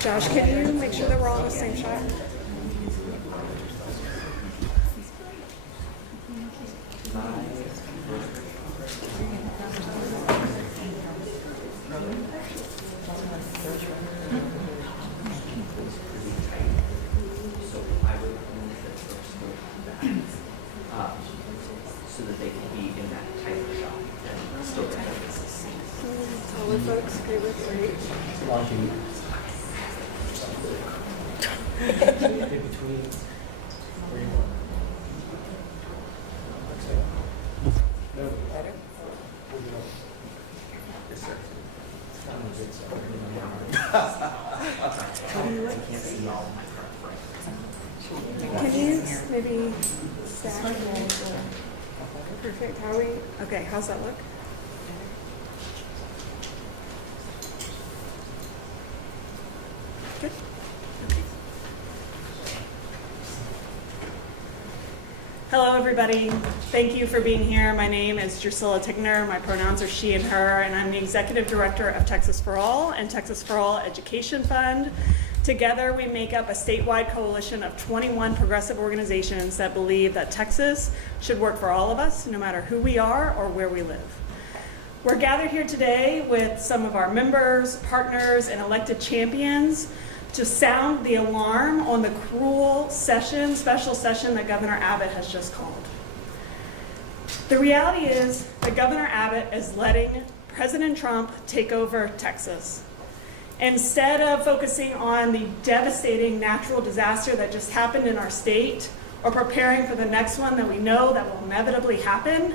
Josh, can you make sure that we're all in the same shot? So that they can be in that type of shop and still get this. All the folks agree with great. In between where you want. No. Better? Yes, sir. I can't see all of my current frames. Can you maybe stack them? Perfect. How are we? Okay, how's that look? Good. Okay. Hello, everybody. Thank you for being here. My name is Drusilla Tickner. My pronouns are she and her, and I'm the Executive Director of Texas for All and Texas for All Education Fund. Together, we make up a statewide coalition of 21 progressive organizations that believe that Texas should work for all of us, no matter who we are or where we live. We're gathered here today with some of our members, partners, and elected champions to sound the alarm on the cruel special session that Governor Abbott has just called. The reality is that Governor Abbott is letting President Trump take over Texas. Instead of focusing on the devastating natural disaster that just happened in our state or preparing for the next one that we know that will inevitably happen,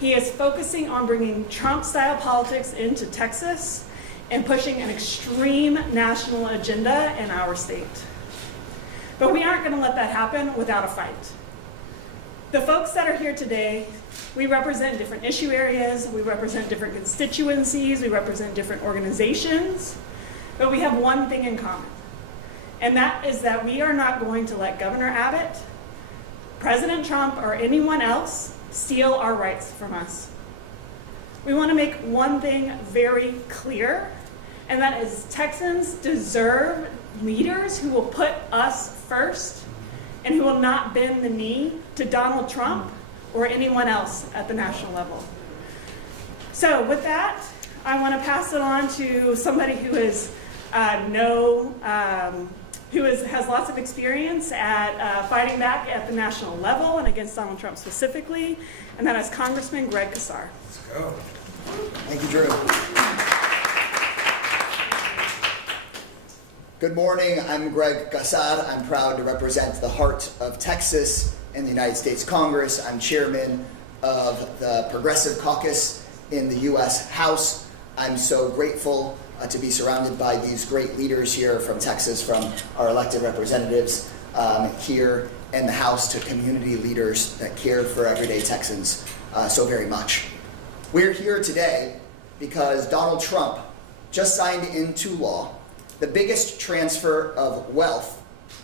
he is focusing on bringing Trump-style politics into Texas and pushing an extreme national agenda in our state. But we aren't going to let that happen without a fight. The folks that are here today, we represent different issue areas, we represent different constituencies, we represent different organizations, but we have one thing in common, and that is that we are not going to let Governor Abbott, President Trump, or anyone else steal our rights from us. We want to make one thing very clear, and that is Texans deserve leaders who will put us first and who will not bend the knee to Donald Trump or anyone else at the national level. So with that, I want to pass it on to somebody who is has lots of experience at fighting back at the national level and against Donald Trump specifically, and that is Congressman Greg Casar. Let's go. Thank you, Drew. Good morning, I'm Greg Casar. I'm proud to represent the heart of Texas in the United States Congress. I'm chairman of the Progressive Caucus in the U.S. House. I'm so grateful to be surrounded by these great leaders here from Texas, from our elected representatives here in the House to community leaders that care for everyday Texans so very much. We're here today because Donald Trump just signed into law the biggest transfer of wealth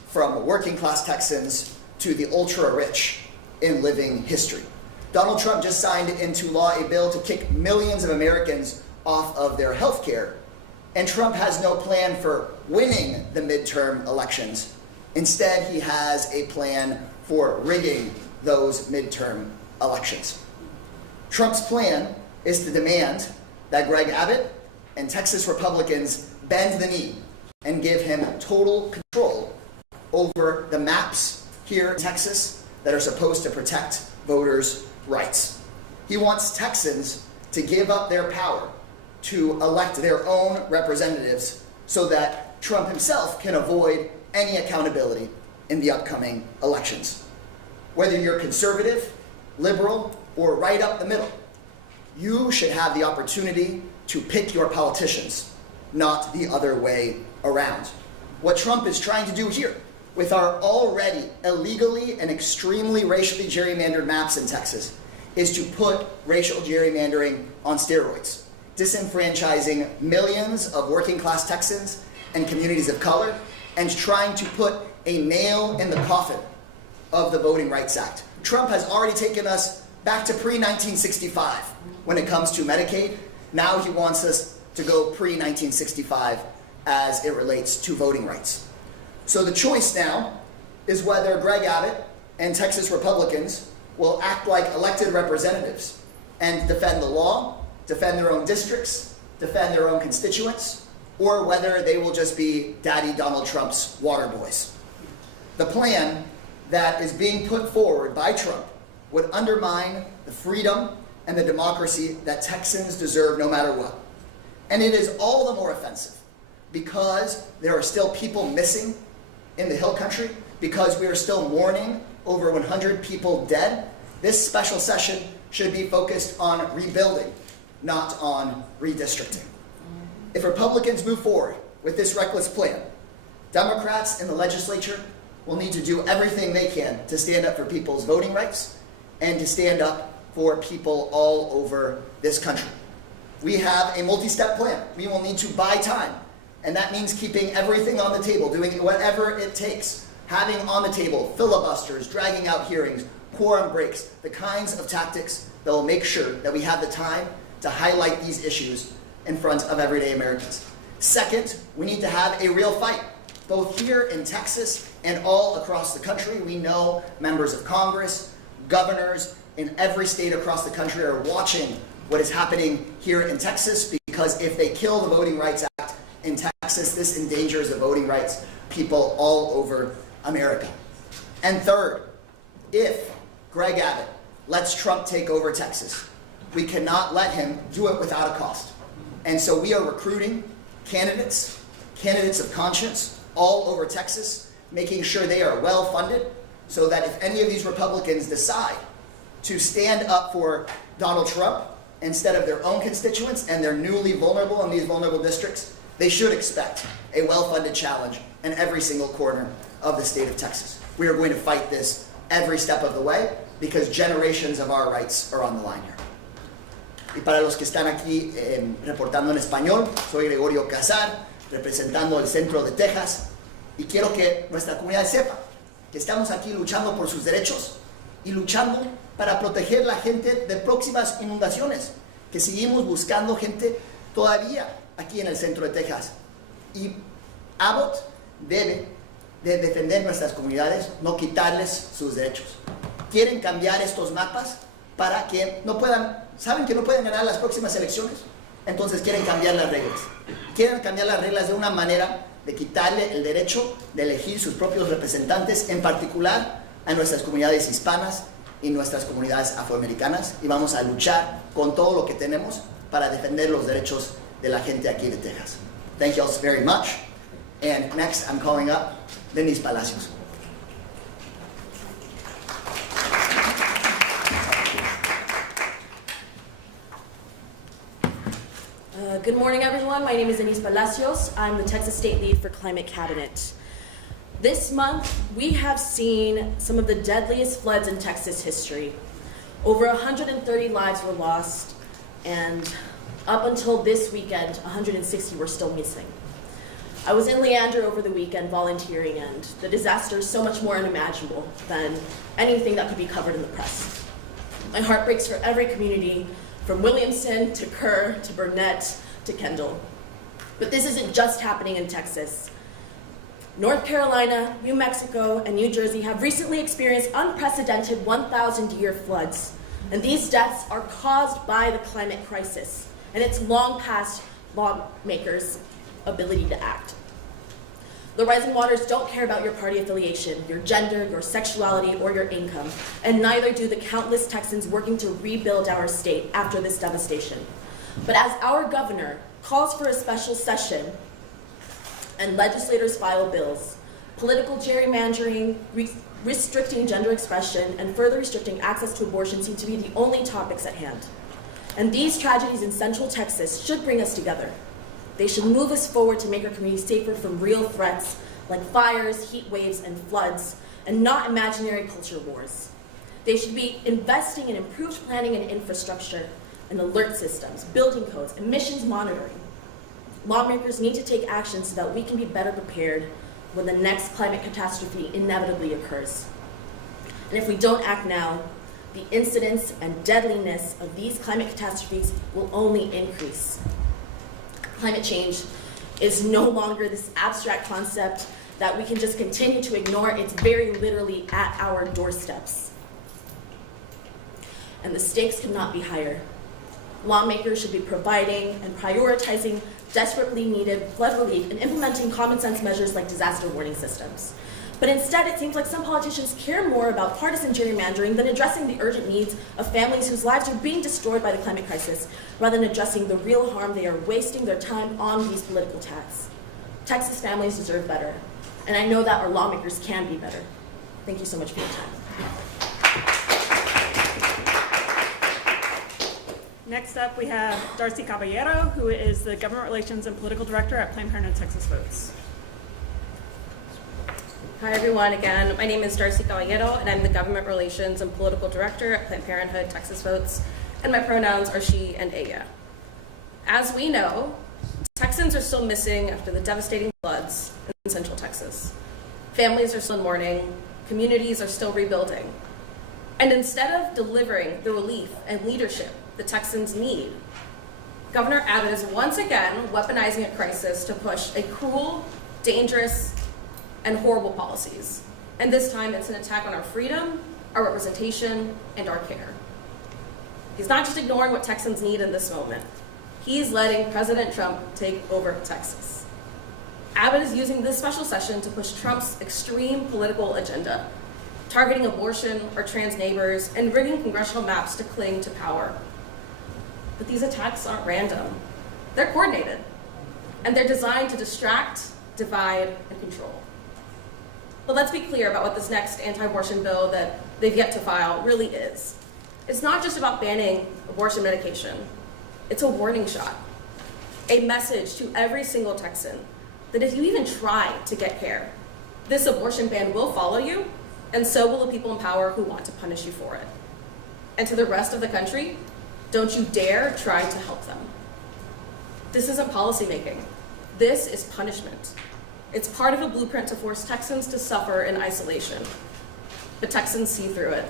from working class Texans to the ultra rich in living history. Donald Trump just signed into law a bill to kick millions of Americans off of their health care. And Trump has no plan for winning the midterm elections. Instead, he has a plan for rigging those midterm elections. Trump's plan is to demand that Greg Abbott and Texas Republicans bend the knee and give him total control over the maps here in Texas that are supposed to protect voters' rights. He wants Texans to give up their power to elect their own representatives so that Trump himself can avoid any accountability in the upcoming elections. Whether you're conservative, liberal, or right up the middle, you should have the opportunity to pick your politicians, not the other way around. What Trump is trying to do here with our already illegally and extremely racially gerrymandered maps in Texas is to put racial gerrymandering on steroids, disenfranchising millions of working class Texans and communities of color, and trying to put a nail in the coffin of the Voting Rights Act. Trump has already taken us back to pre-1965 when it comes to Medicaid. Now he wants us to go pre-1965 as it relates to voting rights. So the choice now is whether Greg Abbott and Texas Republicans will act like elected representatives and defend the law, defend their own districts, defend their own constituents, or whether they will just be Daddy Donald Trump's water boys. The plan that is being put forward by Trump would undermine the freedom and the democracy that Texans deserve no matter what. And it is all the more offensive because there are still people missing in the Hill Country, because we are still mourning over 100 people dead. This special session should be focused on rebuilding, not on redistricting. If Republicans move forward with this reckless plan, Democrats in the legislature will need to do everything they can to stand up for people's voting rights and to stand up for people all over this country. We have a multi-step plan. We will need to buy time, and that means keeping everything on the table, doing whatever it takes, having on the table filibusters, dragging out hearings, quorum breaks, the kinds of tactics that will make sure that we have the time to highlight these issues in front of everyday Americans. Second, we need to have a real fight, both here in Texas and all across the country. We know members of Congress, governors in every state across the country are watching what is happening here in Texas, because if they kill the Voting Rights Act in Texas, this endangers the voting rights people all over America. And third, if Greg Abbott lets Trump take over Texas, we cannot let him do it without a cost. And so we are recruiting candidates of conscience all over Texas, making sure they are well funded, so that if any of these Republicans decide to stand up for Donald Trump instead of their own constituents and they're newly vulnerable in these vulnerable districts, they should expect a well-funded challenge in every single corner of the state of Texas. We are going to fight this every step of the way because generations of our rights are on the line here. Y para los que están aquí reportando en español, soy Gregorio Casar, representando el centro de Texas, y quiero que nuestra comunidad sepa que estamos aquí luchando por sus derechos y luchando para proteger la gente de próximas inundaciones, que seguimos buscando gente todavía aquí en el centro de Texas. Y Abbott debe de defender nuestras comunidades, no quitarles sus derechos. Quieren cambiar estos mapas para que no puedan, saben que no pueden ganar las próximas elecciones, entonces quieren cambiar las reglas. Quieren cambiar las reglas de una manera de quitarle el derecho de elegir sus propios representantes, en particular a nuestras comunidades hispanas y nuestras comunidades afroamericanas, y vamos a luchar con todo lo que tenemos para defender los derechos de la gente aquí de Texas. Thank you all very much. And next, I'm calling up Denise Palacios. Good morning, everyone. My name is Denise Palacios. I'm the Texas State Lead for Climate Cabinet. This month, we have seen some of the deadliest floods in Texas history. Over 130 lives were lost, and up until this weekend, 160 were still missing. I was in Leander over the weekend volunteering, and the disaster is so much more unimaginable than anything that could be covered in the press. My heart breaks for every community, from Williamson to Kerr to Burnett to Kendall. But this isn't just happening in Texas. North Carolina, New Mexico, and New Jersey have recently experienced unprecedented 1,000-year floods, and these deaths are caused by the climate crisis, and it's long past lawmakers' ability to act. The rising waters don't care about your party affiliation, your gender, your sexuality, or your income, and neither do the countless Texans working to rebuild our state after this devastation. But as our governor calls for a special session and legislators file bills, political gerrymandering, restricting gender expression, and further restricting access to abortion seem to be the only topics at hand. And these tragedies in Central Texas should bring us together. They should move us forward to make our community safer from real threats like fires, heat waves, and floods, and not imaginary culture wars. They should be investing in improved planning and infrastructure and alert systems, building codes, emissions monitoring. Lawmakers need to take action so that we can be better prepared when the next climate catastrophe inevitably occurs. And if we don't act now, the incidence and deadliness of these climate catastrophes will only increase. Climate change is no longer this abstract concept that we can just continue to ignore. It's very literally at our doorsteps. And the stakes could not be higher. Lawmakers should be providing and prioritizing desperately needed flood relief and implementing common sense measures like disaster warning systems. But instead, it seems like some politicians care more about partisan gerrymandering than addressing the urgent needs of families whose lives are being destroyed by the climate crisis, rather than addressing the real harm they are wasting their time on these political attacks. Texas families deserve better, and I know that our lawmakers can be better. Thank you so much for your time. Next up, we have Darcy Caballero, who is the Government Relations and Political Director at Planned Parenthood Texas Votes. Hi everyone, again, my name is Darcy Caballero and I'm the Government Relations and Political Director at Planned Parenthood Texas Votes, and my pronouns are she and ella. As we know, Texans are still missing after the devastating floods in Central Texas. Families are still in mourning, communities are still rebuilding. And instead of delivering the relief and leadership the Texans need, Governor Abbott is once again weaponizing a crisis to push a cruel, dangerous, and horrible policies. And this time it's an attack on our freedom, our representation, and our care. He's not just ignoring what Texans need in this moment. He's letting President Trump take over Texas. Abbott is using this special session to push Trump's extreme political agenda, targeting abortion or trans neighbors and rigging congressional maps to cling to power. But these attacks aren't random. They're coordinated, and they're designed to distract, divide, and control. But let's be clear about what this next anti-abortion bill that they've yet to file really is. It's not just about banning abortion medication. It's a warning shot, a message to every single Texan that if you even try to get care, this abortion ban will follow you, and so will the people in power who want to punish you for it. And to the rest of the country, don't you dare try to help them. This isn't policymaking. This is punishment. It's part of a blueprint to force Texans to suffer in isolation. But Texans see through it.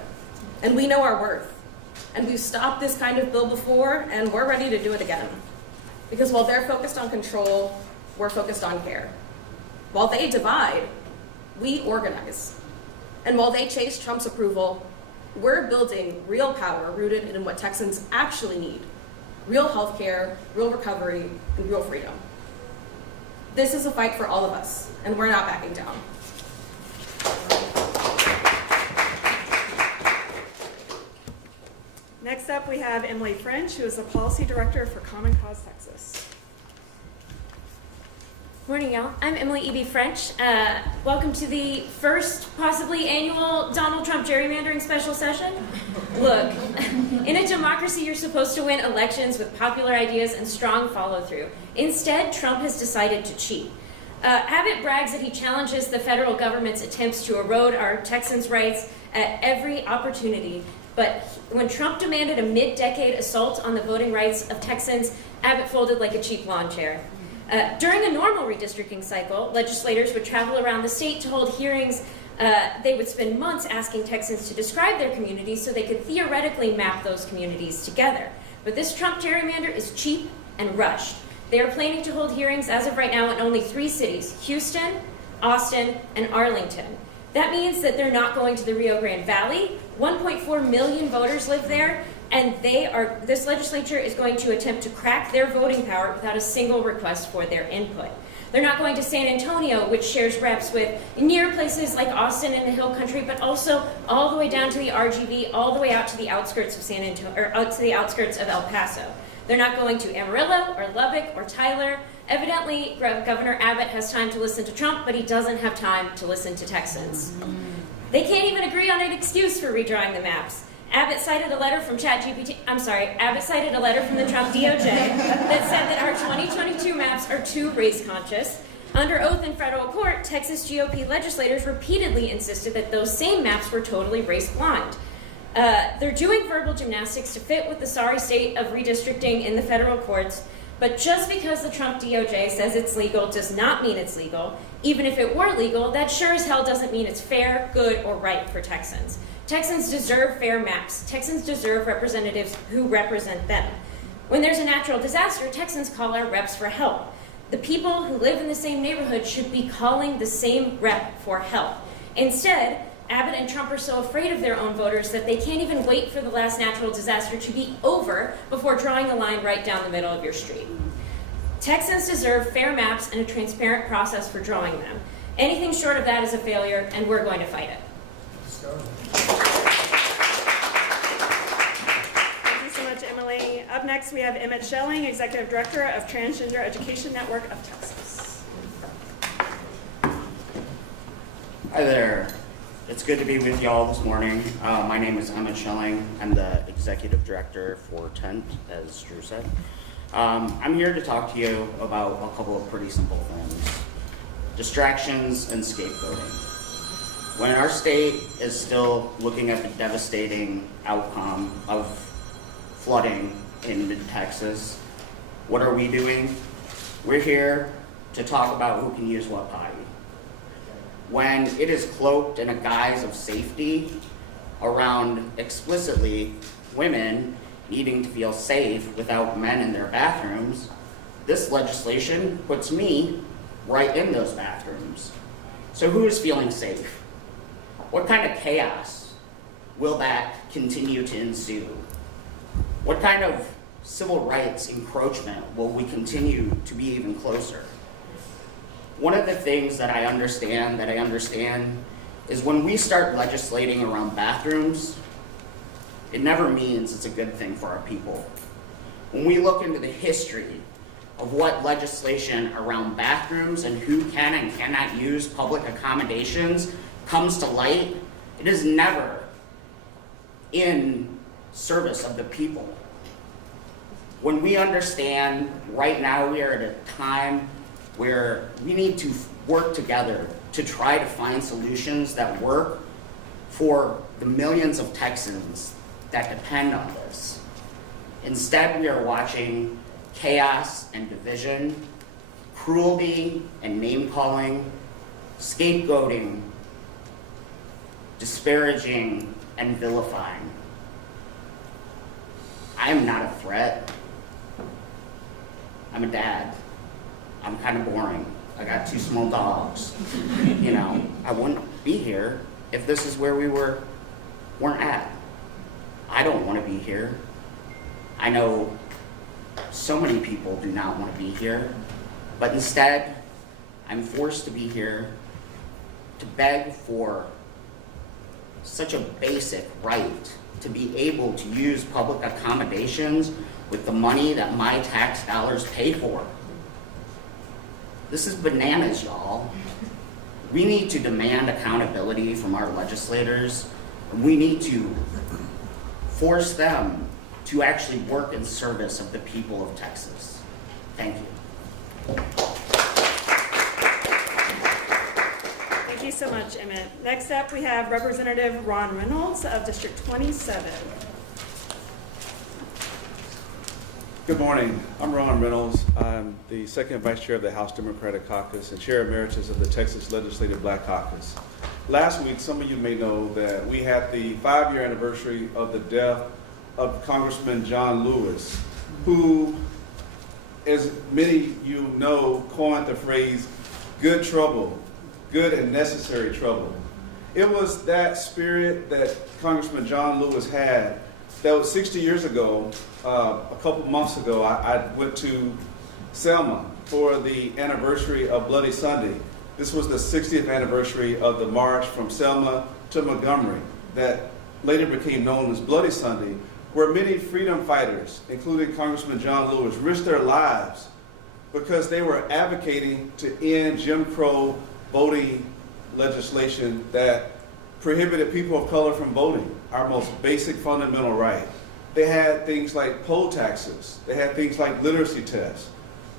And we know our worth. And we've stopped this kind of bill before, and we're ready to do it again. Because while they're focused on control, we're focused on care. While they divide, we organize. And while they chase Trump's approval, we're building real power rooted in what Texans actually need: real health care, real recovery, and real freedom. This is a fight for all of us, and we're not backing down. Next up, we have Emily French, who is the Policy Director for Common Cause Texas. Morning, y'all. I'm Emily E.B. French. Welcome to the first, possibly annual Donald Trump gerrymandering special session. Look, in a democracy, you're supposed to win elections with popular ideas and strong follow-through. Instead, Trump has decided to cheat. Abbott brags that he challenges the federal government's attempts to erode our Texans' rights at every opportunity. But when Trump demanded a mid-decade assault on the voting rights of Texans, Abbott folded like a cheap lawn chair. During a normal redistricting cycle, legislators would travel around the state to hold hearings. They would spend months asking Texans to describe their communities so they could theoretically map those communities together. But this Trump gerrymander is cheap and rushed. They are planning to hold hearings as of right now in only 3 cities: Houston, Austin, and Arlington. That means that they're not going to the Rio Grande Valley. 1.4 million voters live there, and this legislature is going to attempt to crack their voting power without a single request for their input. They're not going to San Antonio, which shares reps with near places like Austin and the Hill Country, but also all the way down to the RGV, all the way out to the outskirts of San Antonio, or out to the outskirts of El Paso. They're not going to Amarillo or Lubbock or Tyler. Evidently, Governor Abbott has time to listen to Trump, but he doesn't have time to listen to Texans. They can't even agree on an excuse for redrawing the maps. Abbott cited a letter from Abbott cited a letter from the Trump DOJ that said that our 2022 maps are too race conscious. Under oath in federal court, Texas GOP legislators repeatedly insisted that those same maps were totally race blind. They're doing verbal gymnastics to fit with the sorry state of redistricting in the federal courts, but just because the Trump DOJ says it's legal does not mean it's legal. Even if it were legal, that sure as hell doesn't mean it's fair, good, or right for Texans. Texans deserve fair maps. Texans deserve representatives who represent them. When there's a natural disaster, Texans call our reps for help. The people who live in the same neighborhood should be calling the same rep for help. Instead, Abbott and Trump are so afraid of their own voters that they can't even wait for the last natural disaster to be over before drawing a line right down the middle of your street. Texans deserve fair maps and a transparent process for drawing them. Anything short of that is a failure, and we're going to fight it. Thank you so much, Emily. Up next, we have Emmett Schelling, Executive Director of Transgender Education Network of Texas. Hi there. It's good to be with y'all this morning. My name is Emmett Schelling. I'm the Executive Director for TENT, as Drew said. I'm here to talk to you about a couple of pretty simple things. Distractions and scapegoating. When our state is still looking at the devastating outcome of flooding in mid-Texas, what are we doing? We're here to talk about who can use what potty. When it is cloaked in a guise of safety around explicitly women needing to feel safe without men in their bathrooms, this legislation puts me right in those bathrooms. So who is feeling safe? What kind of chaos will that continue to ensue? What kind of civil rights encroachment will we continue to be even closer? One of the things that I understand is when we start legislating around bathrooms, it never means it's a good thing for our people. When we look into the history of what legislation around bathrooms and who can and cannot use public accommodations comes to light, it is never in service of the people. When we understand right now we are at a time where we need to work together to try to find solutions that work for the millions of Texans that depend on this. Instead, we are watching chaos and division, cruelty and name-calling, scapegoating, disparaging, and vilifying. I am not a threat. I'm a dad. I'm kind of boring. I got 2 small dogs. You know, I wouldn't be here if this is where we weren't at. I don't want to be here. I know so many people do not want to be here, but instead, I'm forced to be here to beg for such a basic right to be able to use public accommodations with the money that my tax dollars pay for. This is bananas, y'all. We need to demand accountability from our legislators. We need to force them to actually work in service of the people of Texas. Thank you. Thank you so much, Emmett. Next up, we have Representative Ron Reynolds of District 27. Good morning. I'm Ron Reynolds. I'm the second vice chair of the House Democratic Caucus and chair emeritus of the Texas Legislative Black Caucus. Last week, some of you may know that we had the 5-year anniversary of the death of Congressman John Lewis, who, as many of you know, coined the phrase, good trouble, good and necessary trouble. It was that spirit that Congressman John Lewis had that was 60 years ago. A couple months ago, I went to Selma for the anniversary of Bloody Sunday. This was the 60th anniversary of the march from Selma to Montgomery that later became known as Bloody Sunday, where many freedom fighters, including Congressman John Lewis, risked their lives because they were advocating to end Jim Crow voting legislation that prohibited people of color from voting, our most basic fundamental right. They had things like poll taxes. They had things like literacy tests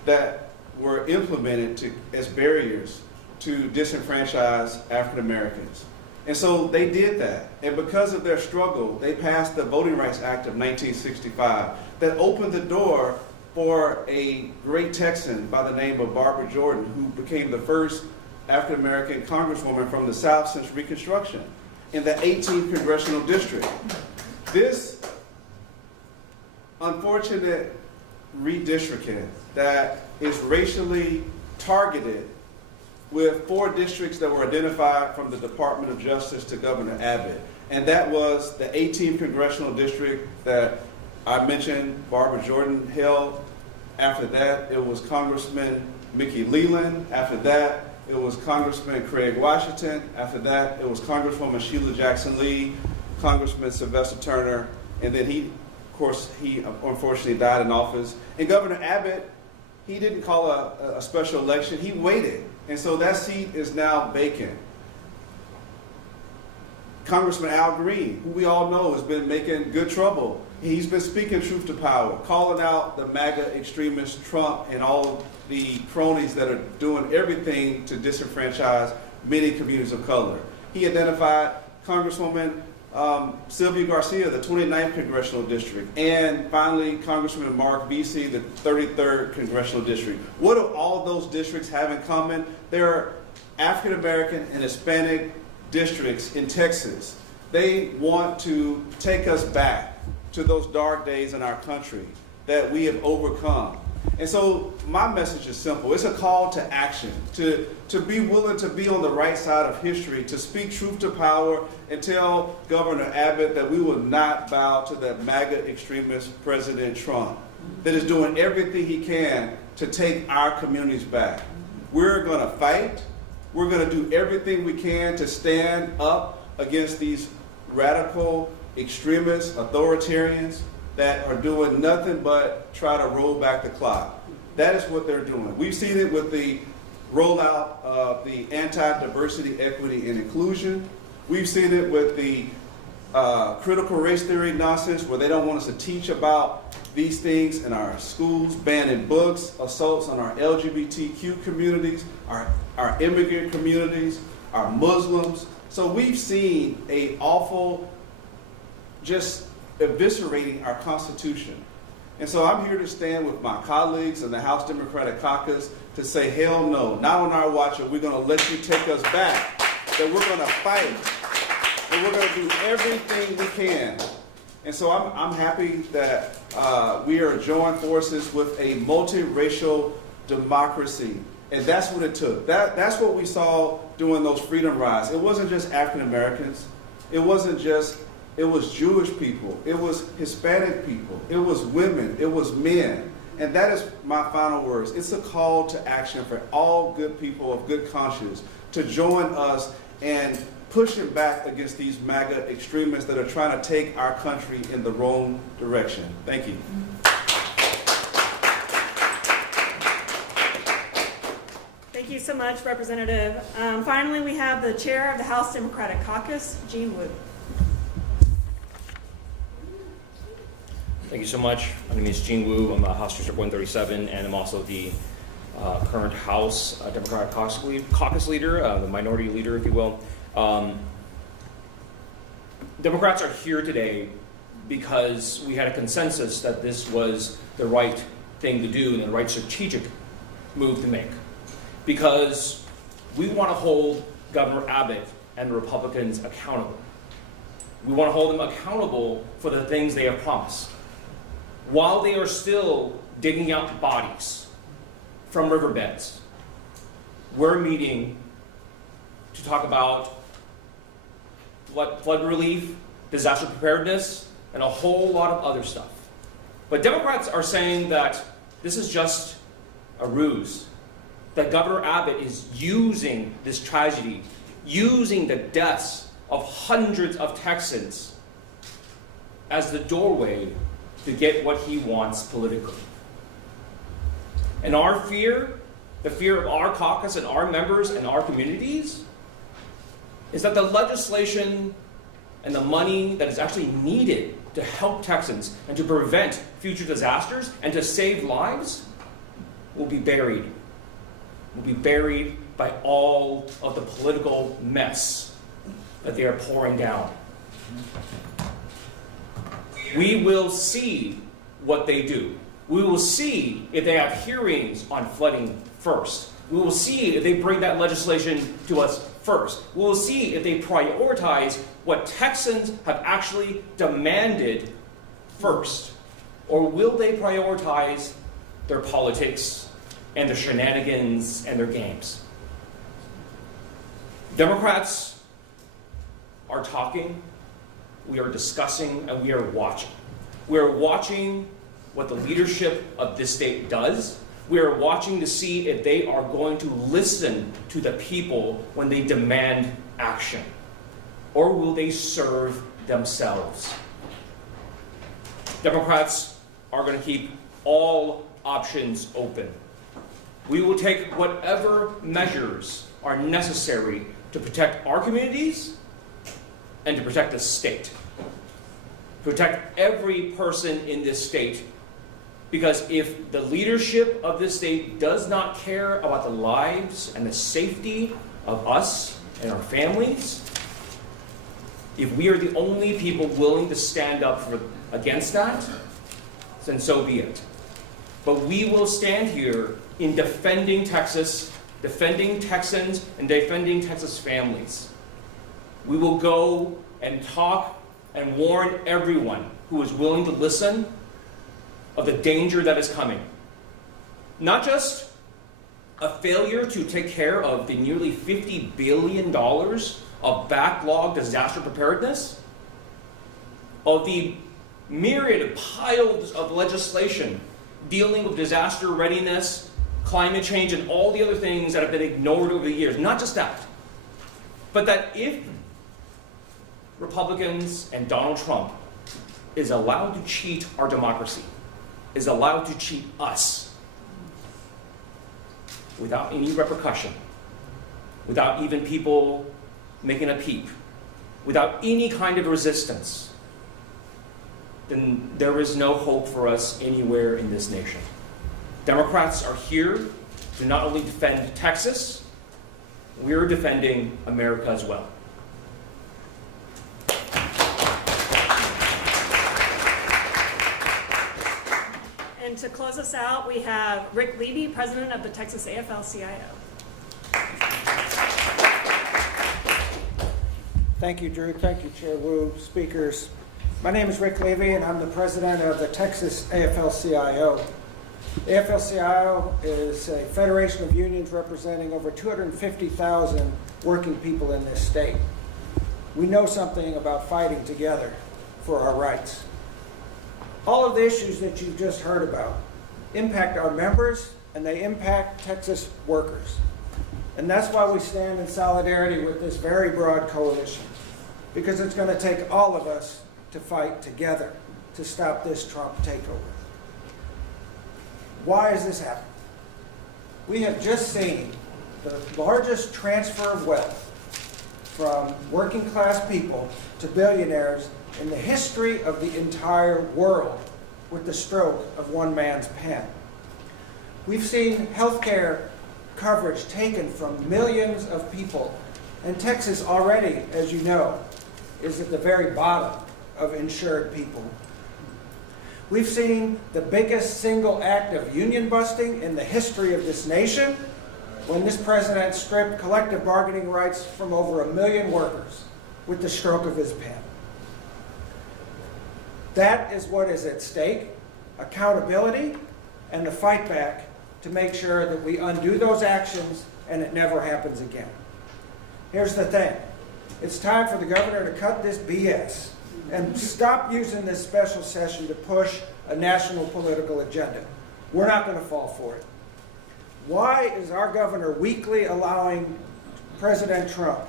that were implemented as barriers to disenfranchise African Americans. And so they did that. And because of their struggle, they passed the Voting Rights Act of 1965 that opened the door for a great Texan by the name of Barbara Jordan, who became the first African American congresswoman from the South since Reconstruction in the 18th Congressional District. This unfortunate redistricting that is racially targeted with 4 districts that were identified from the Department of Justice to Governor Abbott. And that was the 18th Congressional District that I mentioned Barbara Jordan held. After that, it was Congressman Mickey Leland. After that, it was Congressman Craig Washington. After that, it was Congresswoman Sheila Jackson Lee, Congressman Sylvester Turner, and then he unfortunately died in office. And Governor Abbott, he didn't call a special election, he waited. And so that seat is now vacant. Congressman Al Green, who we all know has been making good trouble. He's been speaking truth to power, calling out the MAGA extremist Trump and all the cronies that are doing everything to disenfranchise many communities of color. He identified Congresswoman Sylvia Garcia, the 29th Congressional District, and finally Congressman Mark Vesey, the 33rd Congressional District. What do all of those districts have in common? They're African American and Hispanic districts in Texas. They want to take us back to those dark days in our country that we have overcome. And so my message is simple. It's a call to action, to be willing to be on the right side of history, to speak truth to power and tell Governor Abbott that we will not bow to that MAGA extremist President Trump that is doing everything he can to take our communities back. We're going to fight. We're going to do everything we can to stand up against these radical extremists, authoritarians that are doing nothing but try to roll back the clock. That is what they're doing. We've seen it with the rollout of the anti-diversity, equity, and inclusion. We've seen it with the critical race theory nonsense where they don't want us to teach about these things in our schools, banning books, assaults on our LGBTQ communities, our immigrant communities, our Muslims. So we've seen an awful just eviscerating our Constitution. And so I'm here to stand with my colleagues in the House Democratic Caucus to say, hell no, not on our watch are we going to let you take us back, that we're going to fight, and we're going to do everything we can. And so I'm happy that we are joining forces with a multiracial democracy. And that's what it took. That's what we saw during those freedom rides. It wasn't just African Americans. It was Jewish people. It was Hispanic people. It was women. It was men. And that is my final words. It's a call to action for all good people of good conscience to join us and pushing back against these MAGA extremists that are trying to take our country in the wrong direction. Thank you. Thank you so much, Representative. Finally, we have the Chair of the House Democratic Caucus, Jean Wu. Thank you so much. My name is Jean Wu. I'm House District 137, and I'm also the current House Democratic Caucus leader, the minority leader, if you will. Democrats are here today because we had a consensus that this was the right thing to do and the right strategic move to make. Because we want to hold Governor Abbott and the Republicans accountable. We want to hold them accountable for the things they have promised. While they are still digging out bodies from riverbeds, we're meeting to talk about flood relief, disaster preparedness, and a whole lot of other stuff. But Democrats are saying that this is just a ruse, that Governor Abbott is using this tragedy, using the deaths of hundreds of Texans as the doorway to get what he wants politically. And our fear, the fear of our caucus and our members and our communities, is that the legislation and the money that is actually needed to help Texans and to prevent future disasters and to save lives will be buried. Will be buried by all of the political mess that they are pouring down. We will see what they do. We will see if they have hearings on flooding first. We will see if they bring that legislation to us first. We will see if they prioritize what Texans have actually demanded first. Or will they prioritize their politics and their shenanigans and their games. Democrats are talking, we are discussing, and we are watching. We are watching what the leadership of this state does. We are watching to see if they are going to listen to the people when they demand action, or will they serve themselves? Democrats are going to keep all options open. We will take whatever measures are necessary to protect our communities and to protect the state. Protect every person in this state. Because if the leadership of this state does not care about the lives and the safety of us and our families, if we are the only people willing to stand up against that, then so be it. But we will stand here in defending Texas, defending Texans, and defending Texas families. We will go and talk and warn everyone who is willing to listen of the danger that is coming. Not just a failure to take care of the nearly $50 billion of backlog disaster preparedness, of the myriad piles of legislation dealing with disaster readiness, climate change, and all the other things that have been ignored over the years. Not just that, but that if Republicans and Donald Trump is allowed to cheat our democracy, is allowed to cheat us without any repercussion, without even people making a peep, without any kind of resistance, then there is no hope for us anywhere in this nation. Democrats are here to not only defend Texas, we're defending America as well. And to close us out, we have Rick Levy, President of the Texas AFL-CIO. Thank you, Drew. Thank you, Chair Wu, speakers. My name is Rick Levy, and I'm the president of the Texas AFL-CIO. The AFL-CIO is a federation of unions representing over 250,000 working people in this state. We know something about fighting together for our rights. All of the issues that you've just heard about impact our members, and they impact Texas workers. And that's why we stand in solidarity with this very broad coalition, because it's going to take all of us to fight together to stop this Trump takeover. Why is this happening? We have just seen the largest transfer of wealth from working class people to billionaires in the history of the entire world with the stroke of one man's pen. We've seen healthcare coverage taken from millions of people, and Texas already, as you know, is at the very bottom of insured people. We've seen the biggest single act of union busting in the history of this nation when this president stripped collective bargaining rights from over 1 million workers with the stroke of his pen. That is what is at stake: accountability and the fight back to make sure that we undo those actions and it never happens again. Here's the thing. It's time for the governor to cut this BS and stop using this special session to push a national political agenda. We're not going to fall for it. Why is our governor weakly allowing President Trump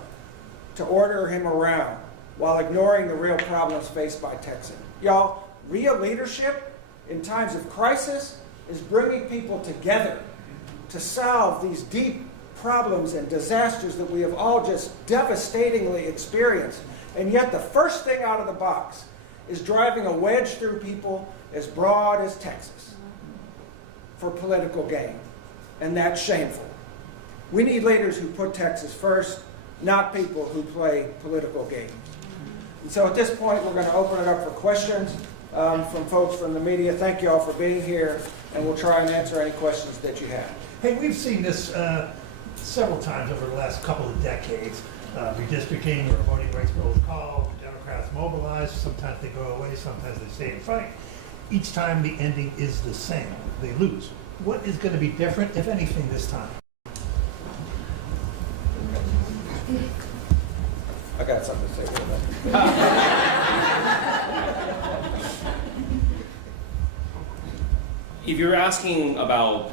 to order him around while ignoring the real problems faced by Texans? Y'all, real leadership in times of crisis is bringing people together to solve these deep problems and disasters that we have all just devastatingly experienced. And yet the first thing out of the box is driving a wedge through people as broad as Texas for political gain. And that's shameful. We need leaders who put Texas first, not people who play political games. And so at this point, we're going to open it up for questions from folks from the media. Thank you all for being here, and we'll try and answer any questions that you have. Hey, we've seen this several times over the last couple of decades. Redistricting or voting rights bill is called, the Democrats mobilize, sometimes they go away, sometimes they stay and fight. Each time the ending is the same, they lose. what is going to be different, if anything, this time? I got something to say about that. If you're asking about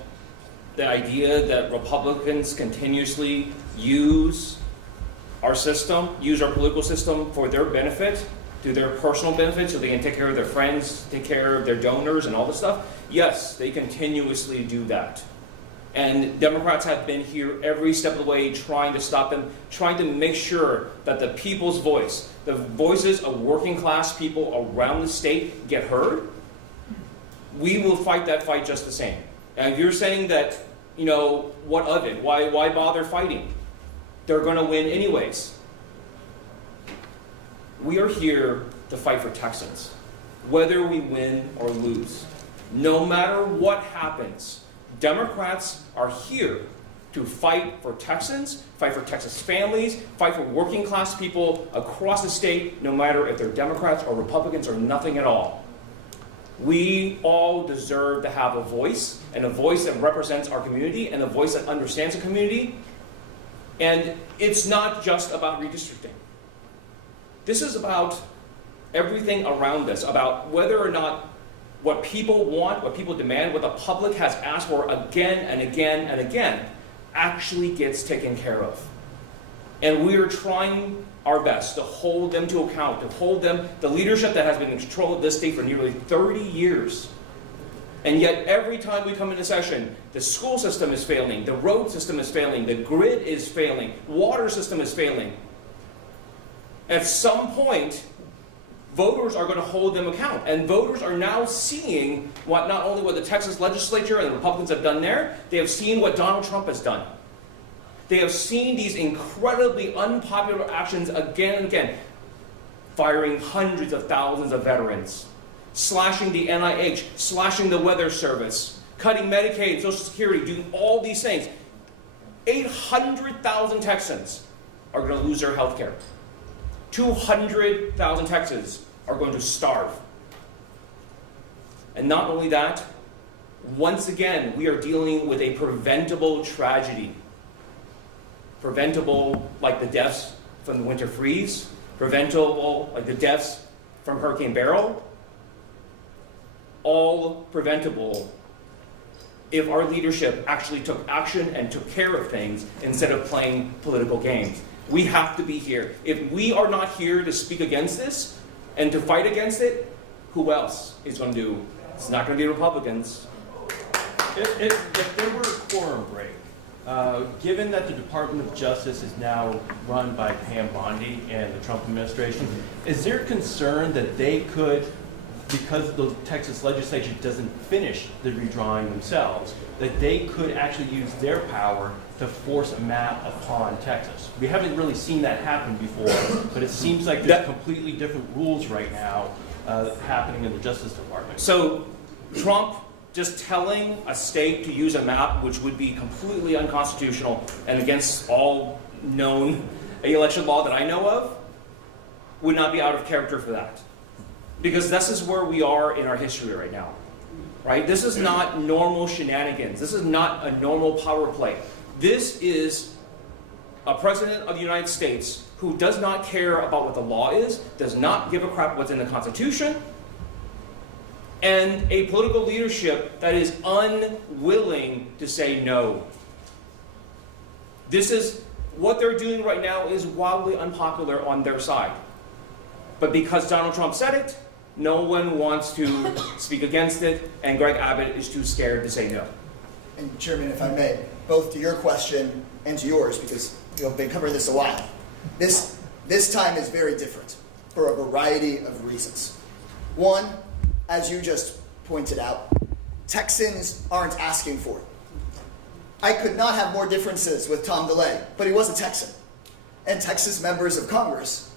the idea that Republicans continuously use our system, use our political system for their benefit, to their personal benefit, so they can take care of their friends, take care of their donors and all this stuff, yes, they continuously do that. And Democrats have been here every step of the way trying to stop them, trying to make sure that the people's voice, the voices of working class people around the state get heard. We will fight that fight just the same. And if you're saying that, you know, what of it? Why bother fighting? They're going to win anyways. We are here to fight for Texans, whether we win or lose. No matter what happens, Democrats are here to fight for Texans, fight for Texas families, fight for working class people across the state, no matter if they're Democrats or Republicans or nothing at all. We all deserve to have a voice, and a voice that represents our community, and a voice that understands the community. And it's not just about redistricting. This is about everything around us, about whether or not what people want, what people demand, what the public has asked for again and again and again actually gets taken care of. And we are trying our best to hold them to account, to hold them, the leadership that has been in control of this state for nearly 30 years. And yet every time we come into session, the school system is failing, the road system is failing, the grid is failing, water system is failing. At some point, voters are going to hold them account. And voters are now seeing not only what the Texas legislature and the Republicans have done there, they have seen what Donald Trump has done. They have seen these incredibly unpopular actions again and again, firing hundreds of thousands of veterans, slashing the NIH, slashing the Weather Service, cutting Medicaid and Social Security, doing all these things. 800,000 Texans are going to lose their health care. 200,000 Texans are going to starve. And not only that, once again, we are dealing with a preventable tragedy. Preventable like the deaths from the winter freeze, preventable like the deaths from Hurricane Beryl, all preventable if our leadership actually took action and took care of things instead of playing political games. We have to be here. If we are not here to speak against this and to fight against it, who else is going to do? It's not going to be Republicans. If there were a quorum break, given that the Department of Justice is now run by Pam Bondi and the Trump administration, is there concern that they could, because the Texas legislature doesn't finish the redrawing themselves, that they could actually use their power to force a map upon Texas? We haven't really seen that happen before, but it seems like there's completely different rules right now happening in the Justice Department. So Trump just telling a state to use a map, which would be completely unconstitutional and against all known election law that I know of, would not be out of character for that. Because this is where we are in our history right now. Right? This is not normal shenanigans. This is not a normal power play. This is a president of the United States who does not care about what the law is, does not give a crap what's in the Constitution, and a political leadership that is unwilling to say no. This is what they're doing right now is wildly unpopular on their side. But because Donald Trump said it, no one wants to speak against it, and Greg Abbott is too scared to say no. And Chairman, if I may, both to your question and to yours, because you've been covering this a while, this time is very different for a variety of reasons. One, as you just pointed out, Texans aren't asking for it. I could not have more differences with Tom DeLay, but he was a Texan. And Texas members of Congress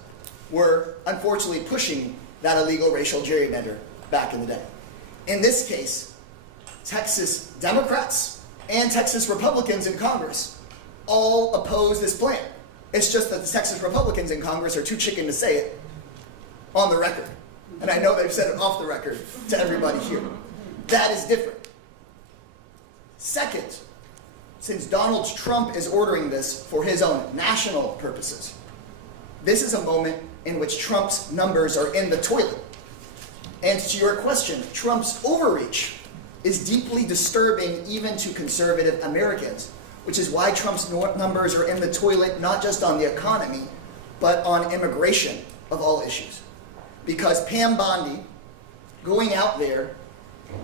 were unfortunately pushing that illegal racial gerrymander back in the day. In this case, Texas Democrats and Texas Republicans in Congress all oppose this plan. It's just that the Texas Republicans in Congress are too chicken to say it on the record. And I know they've said it off the record to everybody here. That is different. Second, since Donald Trump is ordering this for his own national purposes, this is a moment in which Trump's numbers are in the toilet. And to your question, Trump's overreach is deeply disturbing even to conservative Americans, which is why Trump's numbers are in the toilet not just on the economy, but on immigration of all issues. Because Pam Bondi going out there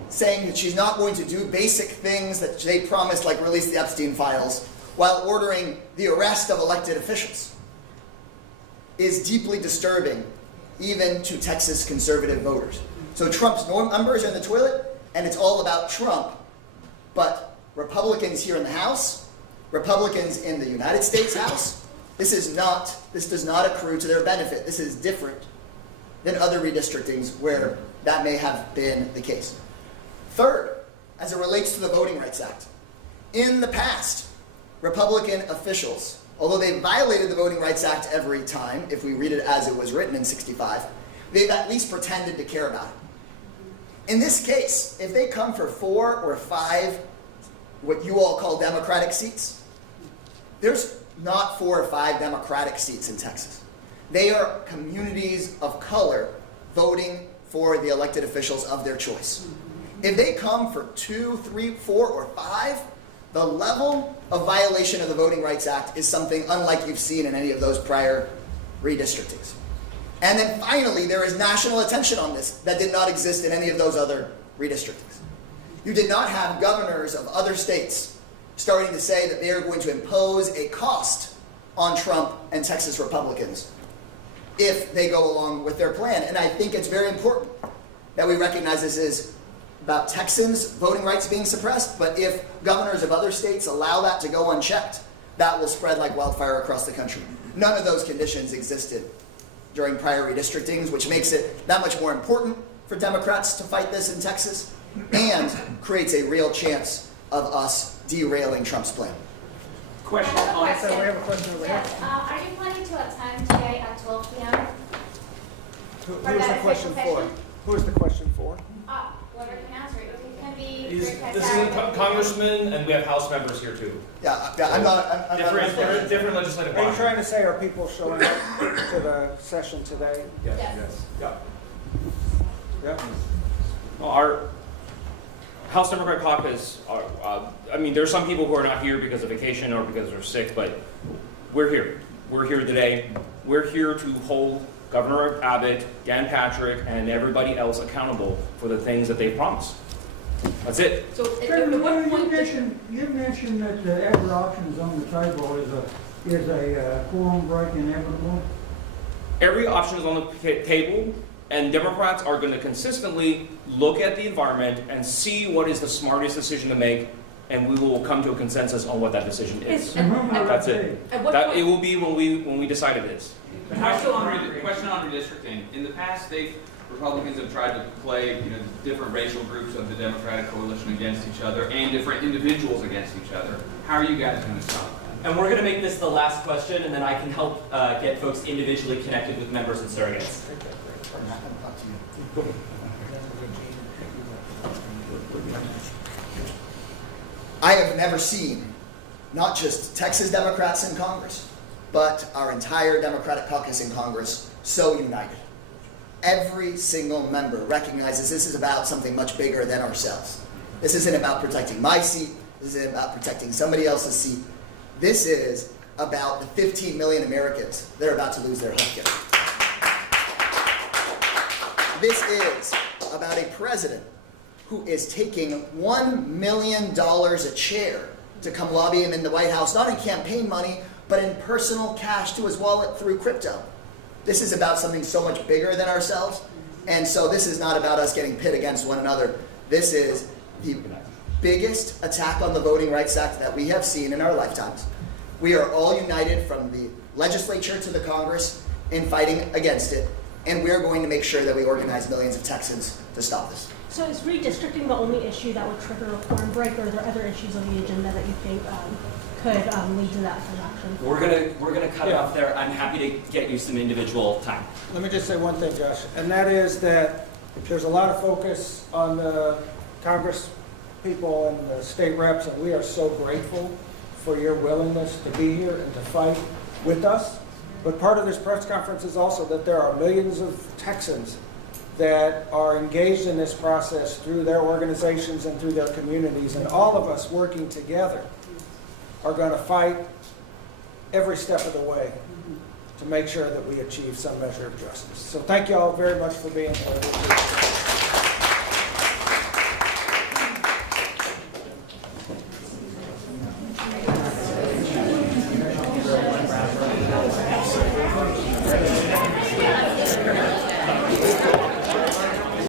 saying that she's not going to do basic things that they promised, like release the Epstein files, while ordering the arrest of elected officials, is deeply disturbing even to Texas conservative voters. So Trump's numbers are in the toilet, and it's all about Trump. But Republicans here in the House, Republicans in the United States House, this does not accrue to their benefit. This is different than other redistrictings where that may have been the case. Third, as it relates to the Voting Rights Act, in the past, Republican officials, although they violated the Voting Rights Act every time, if we read it as it was written in '65, they've at least pretended to care about it. In this case, if they come for 4 or 5, what you all call Democratic seats, there's not 4 or 5 Democratic seats in Texas. They are communities of color voting for the elected officials of their choice. If they come for 2, 3, 4, or 5, the level of violation of the Voting Rights Act is something unlike you've seen in any of those prior redistrictings. And then finally, there is national attention on this that did not exist in any of those other redistrictings. You did not have governors of other states starting to say that they are going to impose a cost on Trump and Texas Republicans if they go along with their plan. And I think it's very important that we recognize this is about Texans' voting rights being suppressed, but if governors of other states allow that to go unchecked, that will spread like wildfire across the country. None of those conditions existed during prior redistrictings, which makes it that much more important for Democrats to fight this in Texas and creates a real chance of us derailing Trump's plan. Question. We have a question over here. Yes, are you planning to attend today at 12 p.m.? Who's the question for? Who's the question for? Whoever can answer it. It can be This Rick is Cassar. a congressman, and we have House members here too. Yeah, I'm not. Different legislative Are you body. trying to say, are people showing up to the session today? Yes. Yeah. Yeah. Well, our House Democrat caucus, I mean, there's some people who are not here because of vacation or because they're sick, but we're here. We're here today. We're here to hold Governor Abbott, Dan Patrick, and everybody else accountable for the things that they promised. That's it. So You mentioned that every option is on the table. Is a quorum break inevitable? Every option is on the table, and Democrats are going to consistently look at the environment and see what is the smartest decision to make, and we will come to a consensus on what that decision is. That's it. It will be when we decide it is. Question on redistricting. In the past, Republicans have tried to play, different racial groups of the Democratic coalition against each other and different individuals against each other. How are you guys going to stop that? And we're going to make this the last question, and then I can help get folks individually connected with members and surrogates. I have never seen not just Texas Democrats in Congress, but our entire Democratic caucus in Congress so united. Every single member recognizes this is about something much bigger than ourselves. This isn't about protecting my seat. This isn't about protecting somebody else's seat. This is about the 15 million Americans that are about to lose their health care. This is about a president who is taking $1 million a chair to come lobby him in the White House, not in campaign money, but in personal cash to his wallet through crypto. This is about something so much bigger than ourselves, and so this is not about us getting pit against one another. This is the biggest attack on the Voting Rights Act that we have seen in our lifetimes. We are all united from the legislature to the Congress in fighting against it, and we're going to make sure that we organize millions of Texans to stop this. So is redistricting the only issue that would trigger a quorum break, or are there other issues on the agenda that you think could lead to that kind of action? We're gonna cut it off there. I'm happy to get you some individual time. Let me just say one thing, Josh, and that is that there's a lot of focus on the Congress people and the state reps, and we are so grateful for your willingness to be here and to fight with us. But part of this press conference is also that there are millions of Texans that are engaged in this process through their organizations and through their communities, and all of us working together are going to fight every step of the way to make sure that we achieve some measure of justice. So thank you all very much for being here.